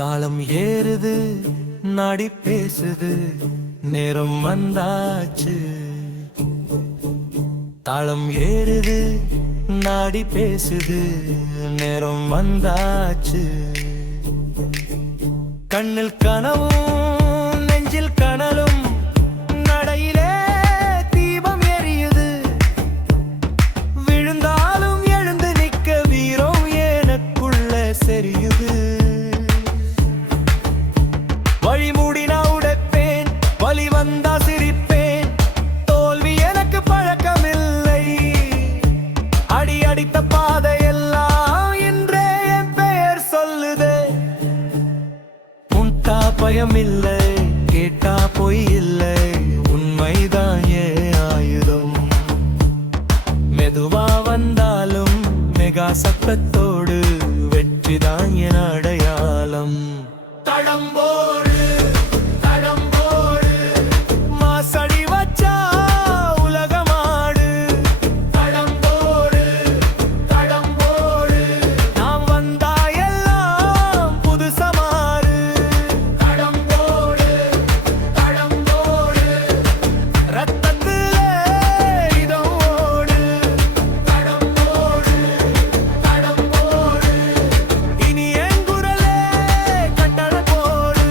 தாளம் ஏறுது, நாடி பேசுது, நேரம் வந்தாச்சு. தாளம் ஏறுது, நாடி பேசுது, நேரம் வந்தாச்சு. கண்ணில் கனவும் நெஞ்சில் கனலும், நடையிலே தீபம் எரியுது. விழுந்தாலும் எழுந்து நிற்க வீரம் எனக்குள்ள செரியுது. வழிமூடினா உடைப்பேன், வலி வந்தா சிரிப்பேன். தோல்வி எனக்கு பழக்கமில்லை. அடி அடித்த பாதையெல்லாம் இன்றே என் பெயர் சொல்லுதே. உன்டா பயம் இல்லை, கேட்டா பொய் இல்லை, உண்மைதான் ஏன் ஆயுதம். மெதுவா வந்தாலும் மெகா சத்தத்தோடு வெற்றிதான் என் அடையாளம். தடம்போடு தடம்போடு மாசடி வச்சா உலகமாடு. தடம்போடு தடம்போடு நாம் வந்தா எல்லாம் புதுசமாறு. தடம்போடு தடம்போடு ரத்தத்திலே இதம் ஓடு. தடம்போடு தடம்போடு இனி என் குரலே கட்டளை போடு.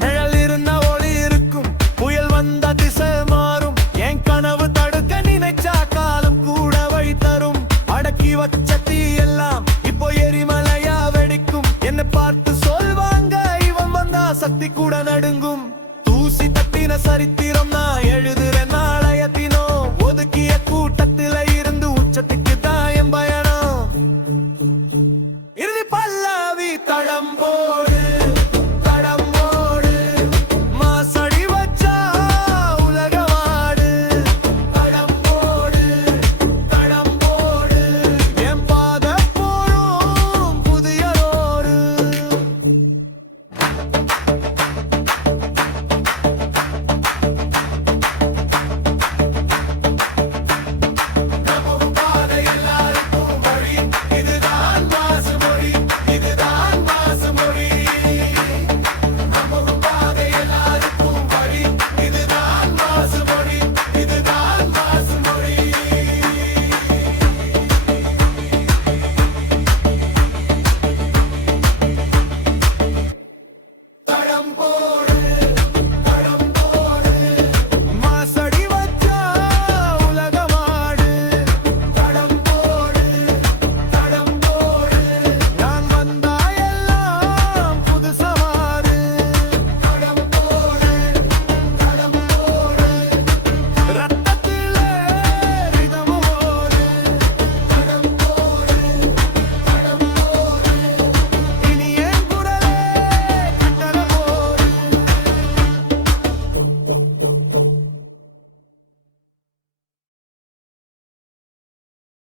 நிழல் இருந்தா ஒளி இருக்கும், புயல் வந்தா திசை மாறும். என் கனவு தடுக்க நினைச்சா காலம் கூட வழி தரும். அடக்கி வச்ச தீ எல்லாம் இப்போ எரிமலையா வெடிக்கும். என்னை பார்த்து சொல்வாங்க, இவன் வந்தா சக்தி கூட நடுங்கும். தூசி தட்டின சரித்திரம்